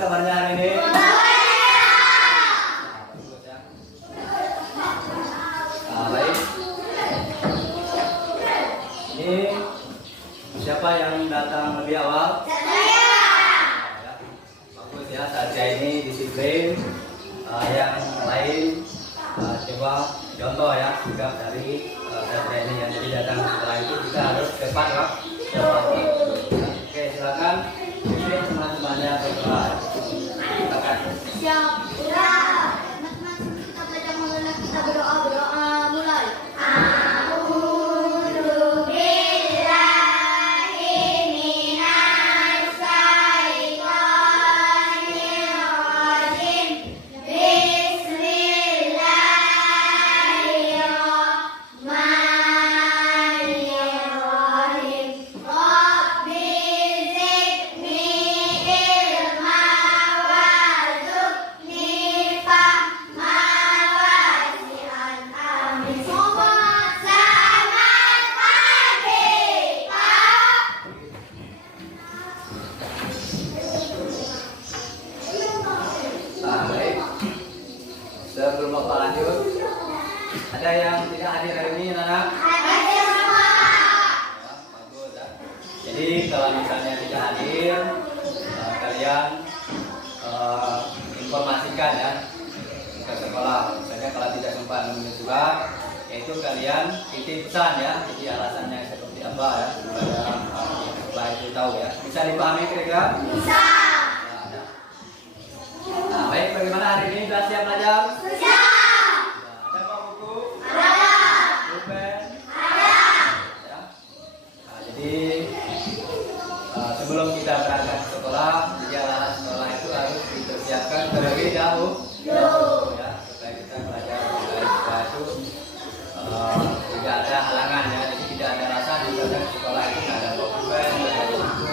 kabarnya hari ini? Baik. Ini siapa yang datang lebih awal? Bagus ya, saja ini disiplin. Yang lain coba contoh ya, juga dari saja ini yang jadi datang setelah itu kita harus cepat ya. Oke, silakan. Ini teman-temannya berdoa. Silakan. Siap. Teman-teman, kita belajar mengenai kita berdoa mulai. Sebelum Bapak lanjut, ada yang tidak hadir hari ini, anak? Hadir semua. Bagus ya. Jadi kalau misalnya tidak hadir, kalian informasikan ya ke sekolah. Misalnya kalau tidak sempat menulis surat, yaitu kalian titip pesan ya. Jadi alasannya seperti apa ya, supaya sekolah itu tahu ya. Bisa dipahami kira-kira? Bisa. Nah, baik, bagaimana hari ini? Sudah siap belajar? Siap. Ada kok buku? Ada. Pulpen? Ada. Ya. Nah, jadi sebelum kita berangkat ke sekolah, di jalan sekolah itu harus dipersiapkan terlebih dahulu ya, supaya kita belajar sekolah itu tidak ada halangan ya, jadi tidak ada rasa di dalam sekolah itu tidak ada pulpen, tidak ada buku.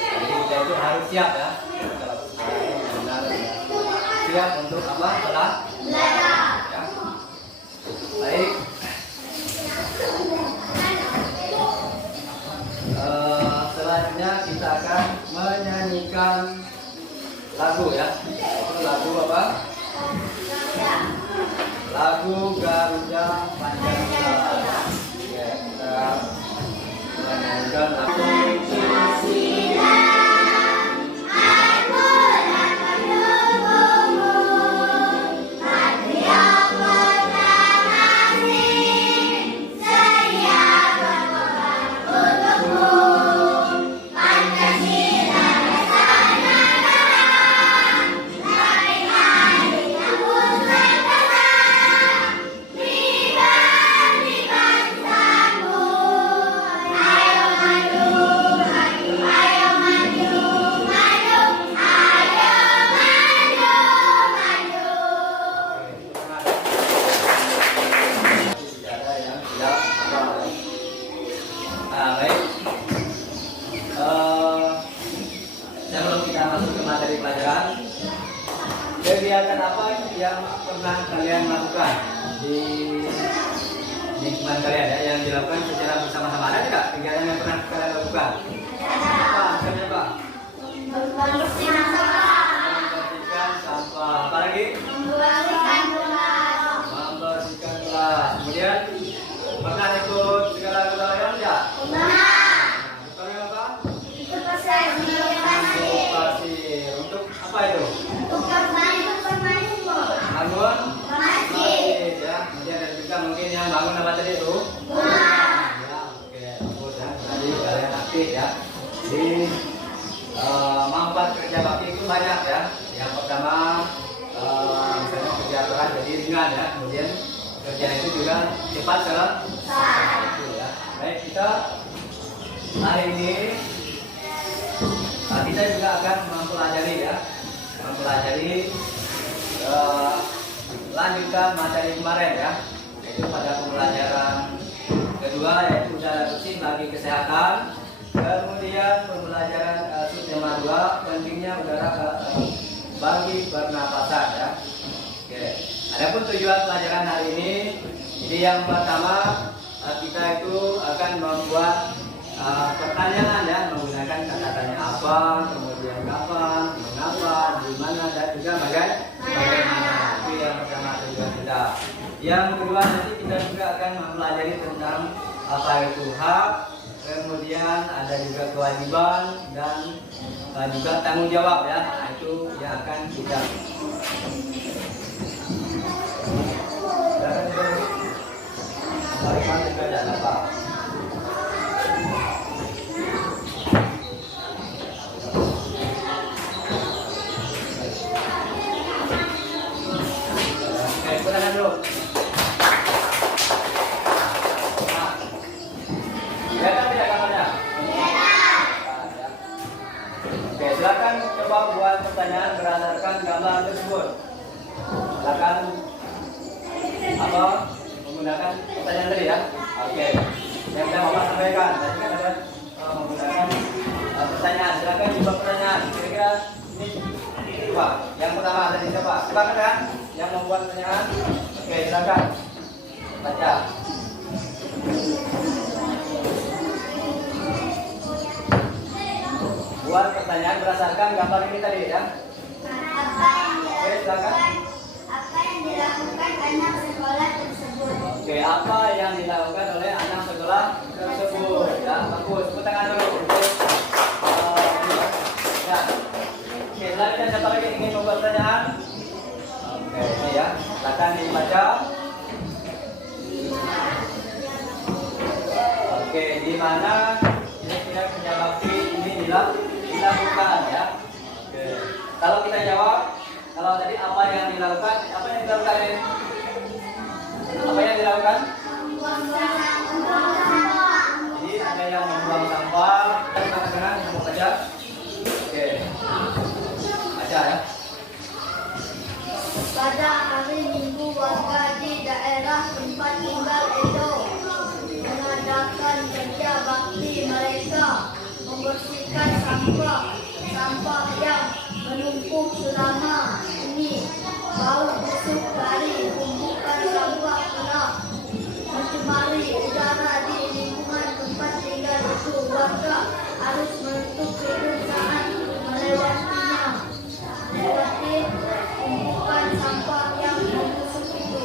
Jadi kita itu harus siap ya. Kalau sekolah itu benar-benar siap untuk apa? Belajar. Ya. Baik. Selanjutnya kita akan menyanyikan lagu ya. Itu lagu apa? Lagu Garuda Pancasila. Ya, kita menyanyikan lagu kegiatan apa yang pernah kalian lakukan di lingkungan kalian ya, yang dilakukan secara bersama-sama? Ada tidak kegiatan yang pernah kalian lakukan? Apa? Misalnya apa? Membersihkan sampah. Membersihkan sampah. Apa lagi? Membersihkan kelas. Membersihkan kelas. Kemudian pernah ikut segala kegiatan tidak? Pernah. Bukan apa? Ikut pasir. Pasir. Untuk apa itu? Untuk bermain semua. Bangun Masjid. ya. Kemudian ada juga mungkin yang bangun apa tadi itu? Ya, oke, bagus ya. Jadi kalian aktif ya. Jadi manfaat kerja bakti itu banyak ya. Yang pertama misalnya kesejahteraan jadi ringan ya. Kemudian kerja itu juga cepat selesai itu ya. Baik, kita hari ini kita juga akan mempelajari ya. Mempelajari lanjutkan materi kemarin ya, yaitu pada pembelajaran kedua yaitu udara bersih bagi kesehatan. Kemudian pembelajaran subtema 2 pentingnya udara bagi pernapasan ya. Oke. Adapun tujuan pelajaran hari ini, jadi yang pertama kita itu akan membuat pertanyaan ya, menggunakan kata tanya apa, kemudian kapan, mengapa, siapa, di mana, dan juga bagaimana. Itu yang pertama tujuan kita. Yang kedua nanti kita juga akan mempelajari tentang apa itu hak, kemudian ada juga kewajiban dan juga tanggung jawab ya. Nah, itu yang akan kita berikan kepada apa? Pertanyaan dulu. Nah, kelihatan tidak gambarnya? Oke, silakan coba buat pertanyaan berdasarkan gambar tersebut. Silakan apa menggunakan pertanyaan tadi ya. Oke, yang kita Bapak sampaikan tadi kan ada menggunakan pertanyaan. Silakan coba pertanyaan. Kira-kira ini coba. Yang pertama tadi coba. Silakan ya. Yang membuat pertanyaan, oke silakan baca. Buat pertanyaan berdasarkan gambar ini tadi ya. Oke silakan. Apa yang dilakukan anak sekolah tersebut? Oke, apa yang dilakukan oleh anak sekolah tersebut? Ya bagus. Tepuk tangan dulu untuk ya. Oke, selanjutnya siapa lagi ingin membuat pertanyaan? Oke, ini ya, silakan dibaca. Oke, di mana kira-kira kerja bakti ini dilakukan ya? Oke, kalau kita jawab, kalau tadi apa yang dilakukan ini? Apa yang dilakukan? Jadi ada yang membuang sampah. Kanan-kanan kita mau baca. Oke, baca ya. Pada hari Minggu, warga di daerah tempat tinggal Edo mengadakan kerja bakti mereka membersihkan sampah yang menumpuk selama ini. Bau busuk dari tumpukan sampah telah mencemari udara di lingkungan tempat tinggal itu. Warga harus menutup hidung saat melewatinya. Seperti tumpukan sampah yang membusuk itu.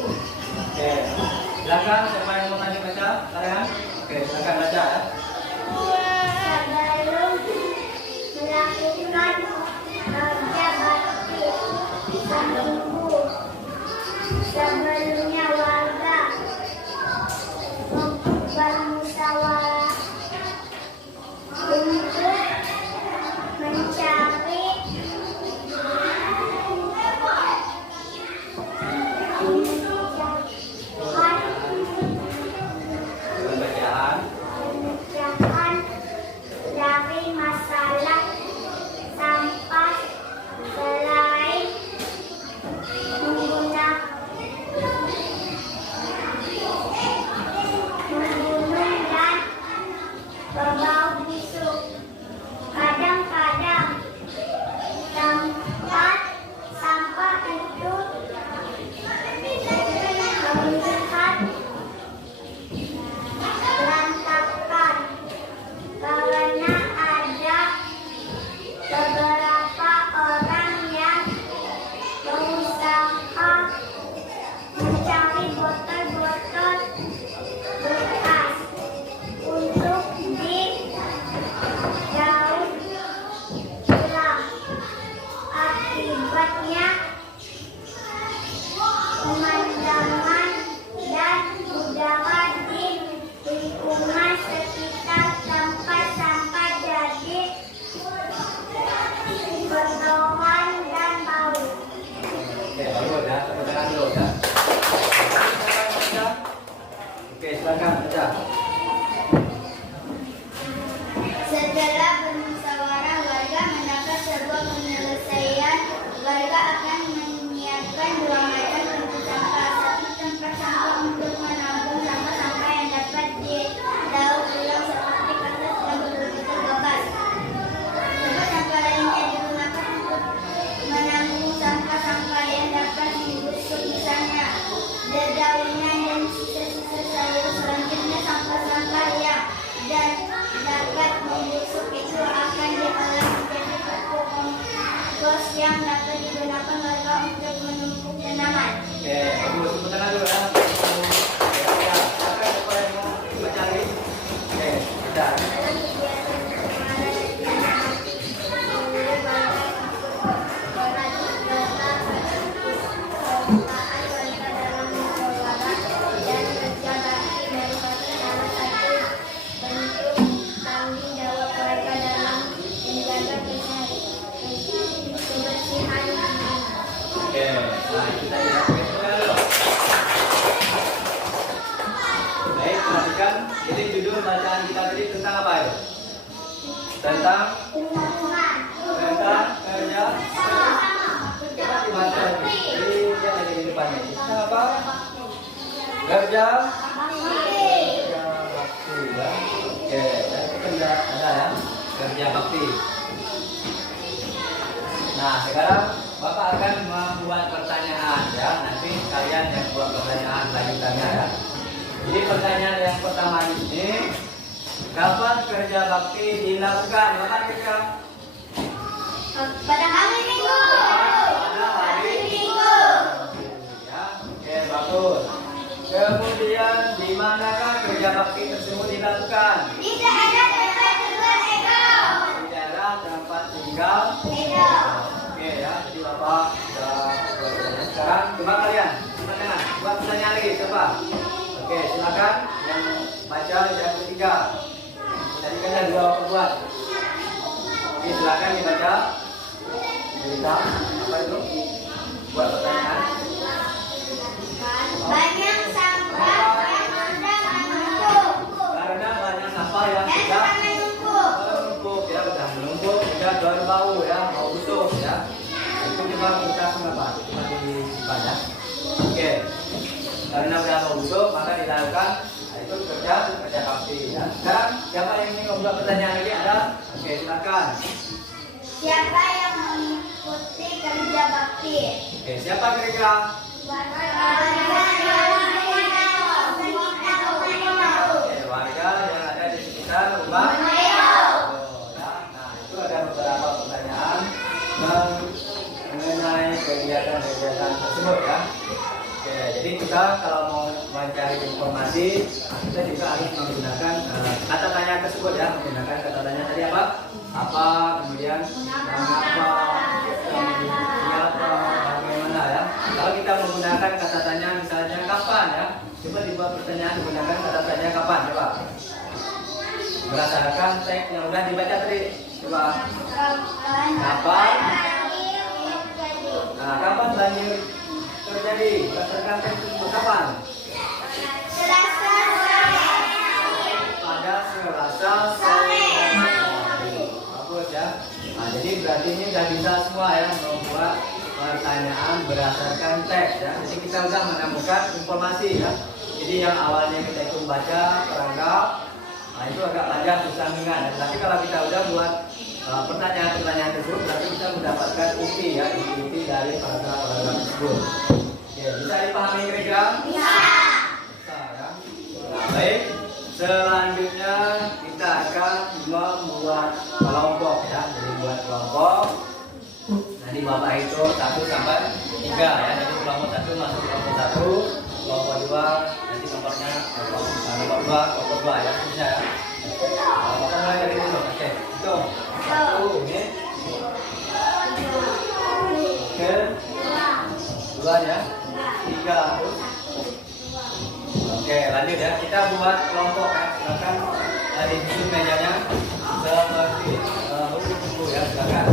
Oke, silakan siapa yang mau tanya baca? Kalian? Oke, silakan baca ya. Sebelum melakukan kerja bakti seminggu, sebelumnya warga bermusyawarah untuk mencari Bacaan. dari masalah sampah selain membunuh dan berbau busuk. Kadang-kadang tempat sampah itu terlihat berantakan karena ada beberapa orang yang berusaha mencari botol-botol bekas untuk didaur ulang. Akibatnya pemandangan dan udara di lingkungan sekitar tempat sampah jadi kotoran dan bau. Oke, bagus ya. Tepuk tangan dulu ya. Oke, silakan baca. Setelah bermusyawarah, warga mendapat sebuah penyelesaian. Warga akan digunakan warga untuk menumpuk tanaman. Oke, tunggu tangan dulu ya. Oke, ya. Silakan siapa yang mau baca lagi? Oke, sudah. Oke, nah kita lihat dulu. Baik, perhatikan. Jadi judul bacaan kita tadi tentang apa itu? Tentang kerja. Kita dibaca lagi. Ini dia ada di depannya. Tentang apa? Kerja. Kerja bakti ya. Oke, itu kerja ada ya. Kerja bakti. Nah, sekarang Bapak akan membuat pertanyaan ya. Nanti kalian yang buat pertanyaan lanjutannya ya. Jadi pertanyaan yang pertama ini, kapan kerja bakti dilakukan? Kapan kerja? Pada hari Minggu. Pada hari Minggu. Ya, oke bagus. Kemudian di manakah kerja bakti tersebut dilakukan? Tidak ada tempat tinggal Eko. Di daerah tempat tinggal. Oke ya, jadi Bapak sudah bertanya. Sekarang coba kalian, pertanyaan, buat pertanyaan lagi, coba. Oke, silakan yang baca yang ketiga. Tadi kan ada 2 perbuat. Oke, silakan dibaca. Cerita apa itu? Buat pertanyaan. Banyak sampah yang sudah menumpuk. Karena banyak sampah yang sudah menumpuk ya, sudah menumpuk, sudah berbau ya, bau busuk ya. Itu coba kita mengapa? Cuma disimpan ya. Oke. Karena sudah bau busuk, maka dilakukan itu kerja bakti ya. Sekarang siapa yang ingin membuat pertanyaan lagi ada? Oke, silakan. Siapa yang mengikuti kerja bakti? Oke, siapa kira-kira? Oke, warga yang ada di sekitar rumah. Oh, ya. Nah, itu ada beberapa pertanyaan mengenai kegiatan-kegiatan tersebut ya. Oke, jadi kita kalau mau mencari informasi, kita juga harus menggunakan kata tanya tersebut ya, menggunakan kata tanya tadi apa? Apa, kemudian mengapa, siapa, bagaimana ya. Kalau kita menggunakan kata tanya misalnya kapan ya, coba dibuat pertanyaan menggunakan kata tanya kapan, coba. Berdasarkan teks yang sudah dibaca tadi, coba. Kapan? Nah, kapan banjir terjadi? Berdasarkan teks tersebut kapan? Pada Selasa sore. Bagus ya. Nah, jadi berarti ini sudah bisa semua ya membuat pertanyaan berdasarkan teks ya. Jadi kita sudah menemukan informasi ya. Jadi yang awalnya kita itu baca perangkap, nah itu agak panjang susah mengingat. Tapi kalau kita sudah buat pertanyaan-pertanyaan tersebut, berarti kita mendapatkan inti ya, inti dari paragraf-paragraf tersebut. Oke, bisa dipahami kira-kira? Bisa ya. Nah, baik. Selanjutnya kita akan membuat kelompok ya. Jadi buat kelompok. Nanti Bapak itu 1 sampai 3 ya. Jadi kelompok 1 masuk kelompok 1, kelompok 2 nanti nomornya nomor 2, kelompok 2 ya. Bisa ya. Bapak mulai dari dulu. Oke, itu 1 ini. Oke. 2 ya. 3 terus. Oke, lanjut ya. Kita buat kelompok ya. Silakan di sini mejanya seperti buku ya. Silakan.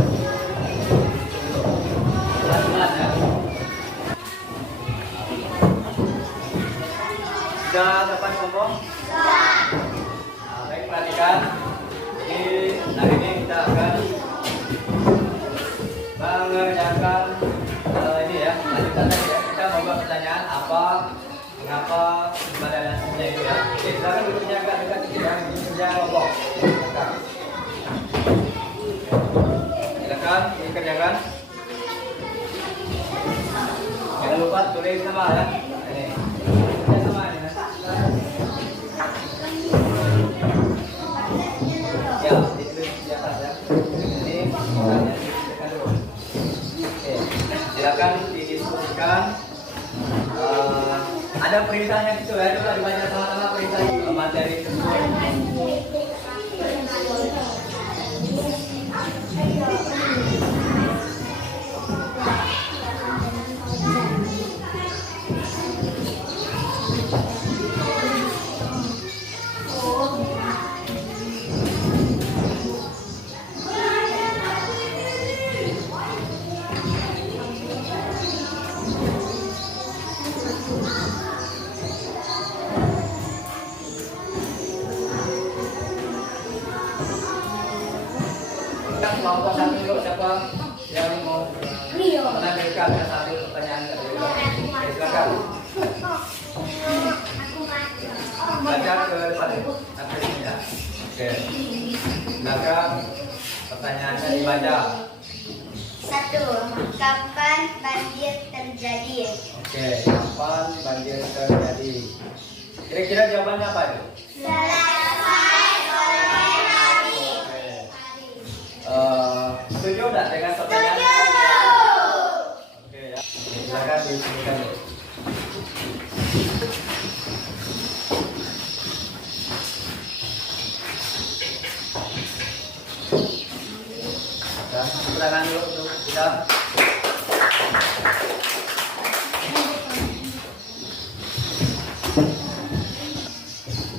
Pelan-pelan ya. Sudah dapat kelompok? Sudah. Nah, baik perhatikan. Jadi hari ini kita akan mengerjakan ini ya. Lanjutan tadi ya. Kita membuat pertanyaan apa, mengapa, gimana dan sebagainya itu ya. Oke, silakan duduknya agak dekat sedikit ya. Ini kerja kelompok. Silakan dikerjakan. Jangan lupa tulis nama ya. Ini. Kita sama ini. Ya, ditulis di atas ya. Ini misalnya ditekan dulu. Oke, silakan didiskusikan. Ada perintahnya gitu ya, coba dibaca sama-sama perintah materi tersebut. Kelompok satu dulu, siapa yang mau menampilkan satu pertanyaan dari silakan. Baca ke depan sampai sini ya. Oke. Silakan pertanyaannya dibaca. 1. Kapan banjir terjadi? Oke, kapan banjir terjadi? Kira-kira jawabannya apa itu? Selesai sore hari. Setuju nggak dengan pertanyaan? Setuju. Oke ya. Silakan disebutkan dulu. Dan tangan dulu untuk kita.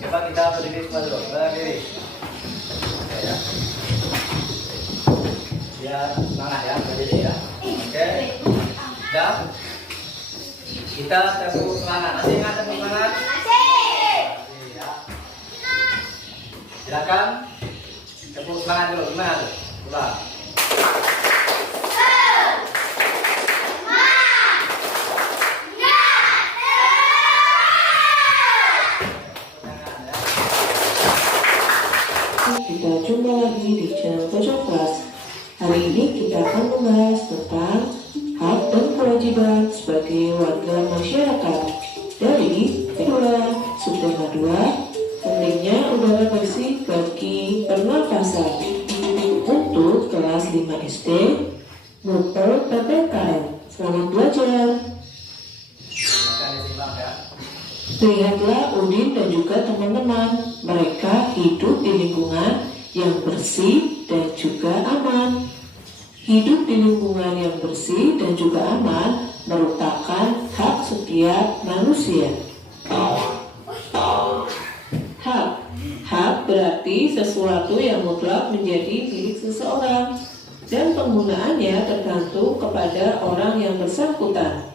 Coba kita berdiri semua dulu. Berdiri. Oke ya. Biar semangat ya, berdiri ya. Oke. Dan kita tepuk semangat. Masih ingat tepuk semangat? Masih. Ya. Silakan tepuk semangat dulu. Gimana tuh? Ulang. Kita jumpa lagi di channel Pojok Kelas. Hari ini kita akan membahas tentang hak dan kewajiban sebagai warga masyarakat dari kedua subtema 2, pentingnya udara bersih bagi pernafasan. Untuk kelas 5 SD, motor PPKM. Selamat belajar. Silakan disimak ya. Lihatlah Udin dan juga teman-teman, mereka hidup di lingkungan yang bersih dan juga aman. Hidup di lingkungan yang bersih dan juga aman merupakan hak setiap manusia. Hak berarti sesuatu yang mutlak menjadi milik seseorang dan penggunaannya tergantung kepada orang yang bersangkutan.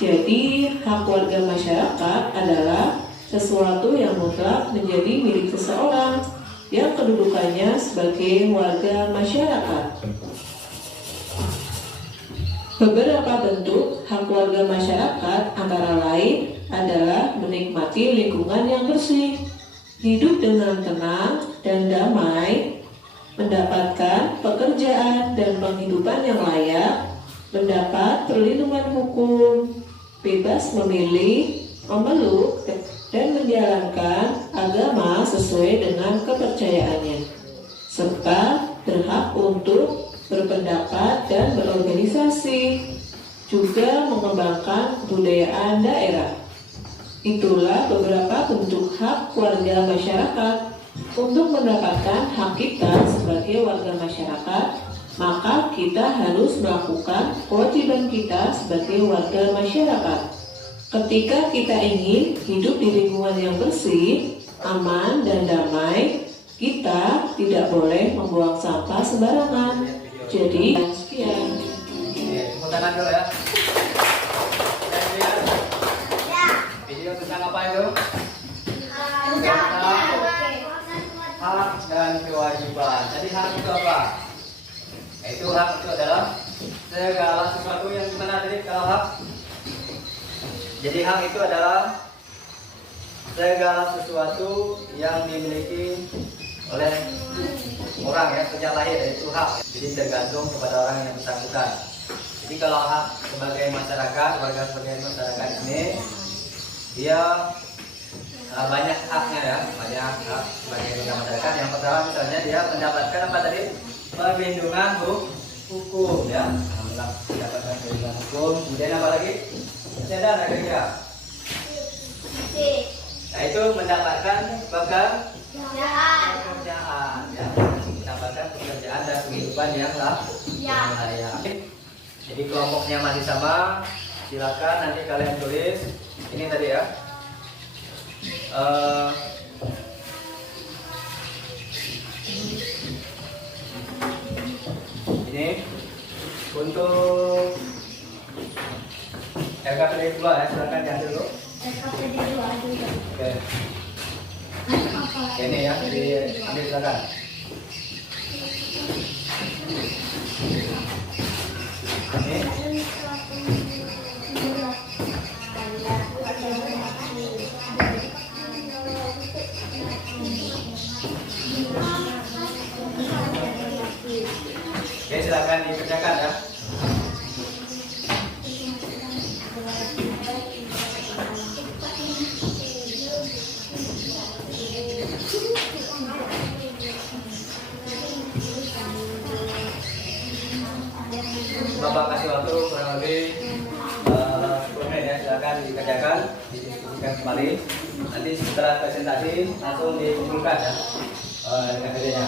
Jadi, hak warga masyarakat adalah sesuatu yang mutlak menjadi milik seseorang yang kedudukannya sebagai warga masyarakat. Beberapa bentuk hak warga masyarakat antara lain adalah menikmati lingkungan yang bersih, hidup dengan tenang dan damai, mendapatkan pekerjaan dan penghidupan yang layak, mendapat perlindungan hukum, bebas memilih, memeluk, dan menjalankan agama sesuai dengan kepercayaannya, serta berhak untuk berpendapat dan berorganisasi, juga mengembangkan kebudayaan daerah. Itulah beberapa bentuk hak warga masyarakat. Untuk mendapatkan hak kita sebagai warga masyarakat, maka kita harus melakukan kewajiban kita sebagai warga masyarakat. Ketika kita ingin hidup di lingkungan yang bersih, aman, dan damai, kita tidak boleh membuang sampah sembarangan. Jadi, sekian. Tepuk tangan dulu ya. Video tentang apa itu? Hak dan kewajiban. Jadi hak itu apa? Itu hak itu adalah segala sesuatu yang gimana tadi kalau hak? Jadi hak itu adalah segala sesuatu yang dimiliki oleh orang ya sejak lahir, itu hak. Jadi tergantung kepada orang yang bersangkutan. Jadi kalau hak sebagai masyarakat, warga sebagai masyarakat ini dia banyak haknya ya, banyak hak sebagai warga masyarakat. Yang pertama misalnya dia mendapatkan apa tadi? Perlindungan hukum ya. mendapatkan keadilan hukum. Kemudian apa lagi? Masih ada anak kerja. Nah itu mendapatkan pekerjaan, ya, mendapatkan pekerjaan dan kehidupan yang layak. Jadi kelompoknya masih sama. Silakan nanti kalian tulis. Ini tadi ya. Ini untuk LKPD 2 ya, silakan diambil dulu. LKPD 2 juga. Oke. Ini ya, jadi ambil silakan. Ini oke, silakan dikerjakan ya. Bapak kasih waktu kurang lebih 10 menit ya, silakan dikerjakan, didiskusikan kembali. Nanti setelah presentasi langsung dikumpulkan ya LKPD-nya.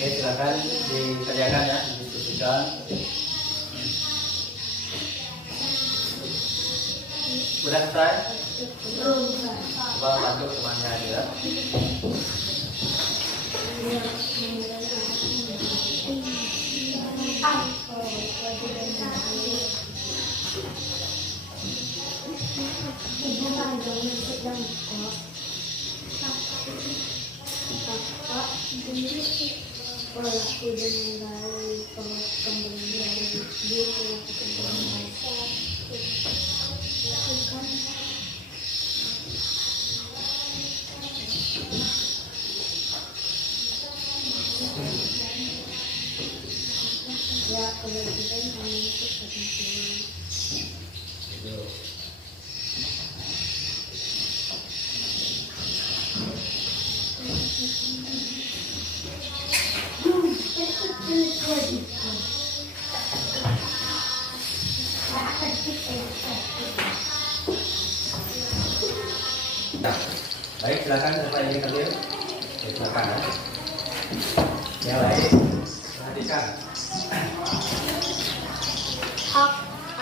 Oke, silakan dikerjakan ya, didiskusikan. Sudah selesai? Coba bantu temannya ya. Nah, baik, silakan setelah ini ambil. Silakan ya. Yang lain perhatikan. Hak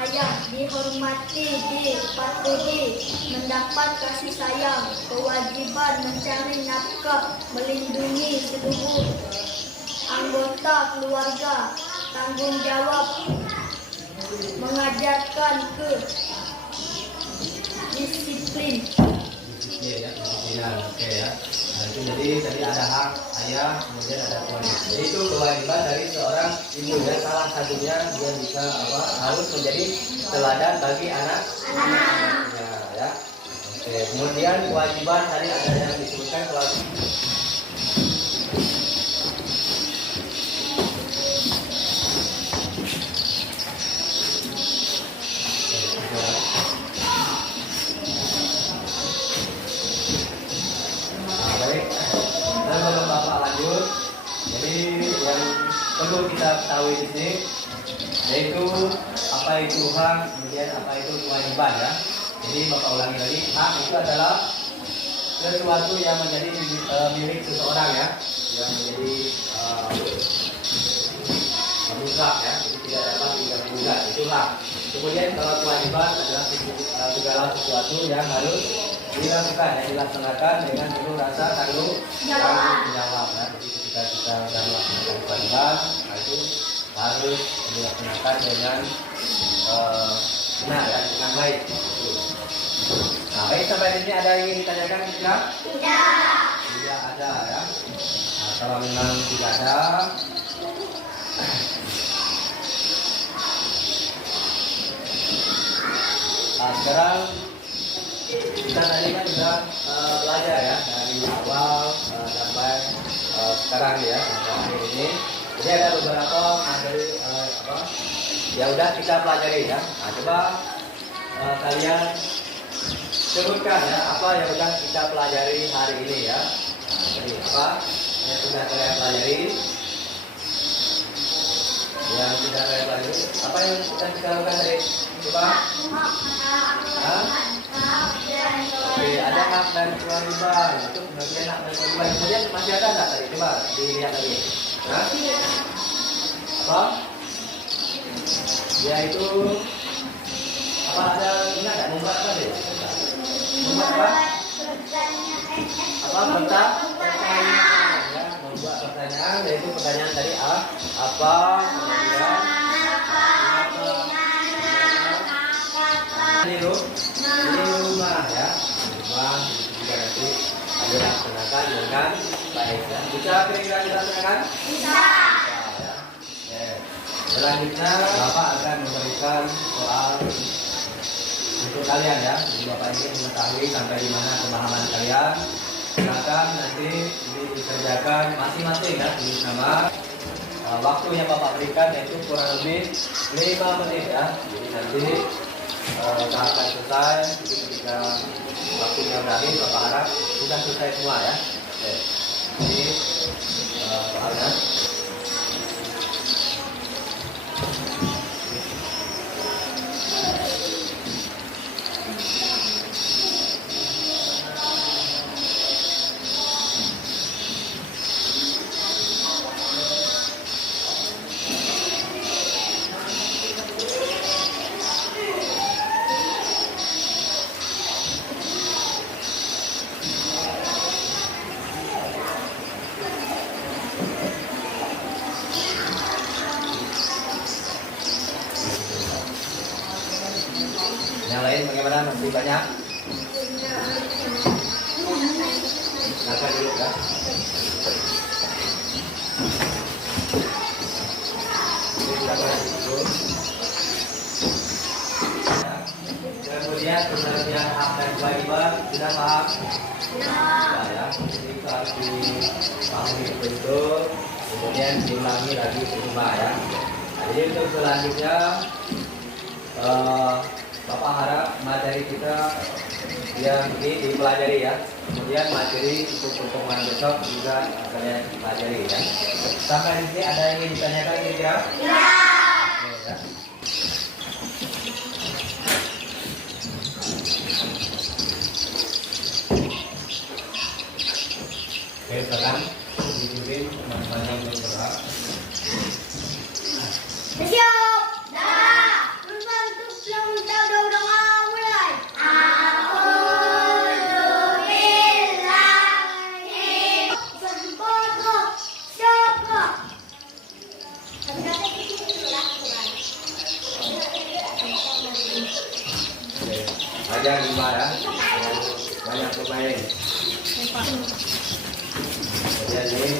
ayah dihormati, dipatuhi, mendapat kasih sayang, kewajiban mencari nafkah, melindungi seluruh anggota keluarga, tanggung jawab mengajarkan ke disiplin. Ya, oke ya. Nah, itu jadi tadi ada hak ayah, kemudian ada kewajiban. Jadi itu kewajiban dari seorang ibu ya. Salah satunya dia bisa harus menjadi teladan bagi anak-anaknya ya. Oke, kemudian kewajiban tadi ada yang disebutkan kewajiban. Perlu kita ketahui di sini, yaitu apa itu hak, kemudian apa itu kewajiban ya. Jadi Bapak ulangi lagi, hak itu adalah sesuatu yang menjadi milik seseorang ya, yang menjadi mutlak ya, jadi tidak dapat digugat, itu hak. Kemudian kalau kewajiban adalah segala sesuatu yang harus dilakukan ya, dilaksanakan dengan penuh rasa tanggung jawab ya. Jadi ketika kita sudah melaksanakan kewajiban, itu harus dilaksanakan dengan benar ya, dengan baik. Nah, baik, sampai di sini ada yang ingin ditanyakan tidak? Tidak ada ya. Nah, kalau memang tidak ada, nah, sekarang kita tadi kan sudah belajar ya dari awal sampai sekarang ya, sampai akhir ini. Jadi ada beberapa materi ya udah kita pelajari ya. Nah, coba kalian sebutkan ya apa yang sudah kita pelajari hari ini ya. Nah, jadi apa yang sudah kalian pelajari? Yang sudah kalian pelajari apa yang sudah kita lakukan tadi? Coba. Oke, ada hak dan kewajiban. Itu bagian hak dan kewajiban. Kemudian masih ada nggak tadi? Coba dilihat lagi. Hah? Apa? Yaitu apa, ada ingat nggak membuat apa deh? Membuat apa? Apa? Pertanyaan. Ya, membuat pertanyaan. Yaitu pertanyaan tadi apa? Kemudian di rumah ya, di rumah juga nanti ada laksanakan dengan baik ya. Bisa kira-kira dilaksanakan? Bisa ya. Selanjutnya Bapak akan memberikan soal untuk kalian ya. Jadi Bapak ingin mengetahui sampai di mana pemahaman kalian. Silakan nanti ini dikerjakan masing-masing ya, tulis nama. Waktunya Bapak berikan yaitu kurang lebih 5 menit ya. Jadi nanti tahapan selesai. Jadi ketika waktunya berakhir, Bapak harap sudah selesai semua ya. Oke. Jadi soalnya yang lain bagaimana, masih banyak? Silakan dulu ya. Kemudian pengertian hak dan kewajiban sudah paham? Ya, jadi itu harus dipahami betul. Kemudian diulangi lagi di rumah ya. Nah, jadi untuk selanjutnya Bapak harap materi kita yang ini dipelajari ya. Kemudian materi untuk pertemuan besok juga kalian pelajari ya. Sampai di sini ada yang ingin ditanyakan kira-kira? Ya. Oke, sekarang dipimpin teman-teman yang bergerak. Siap. Dah. Untuk yang minta udah mulai. Ajar lima ya, banyak pemain. Kemudian ini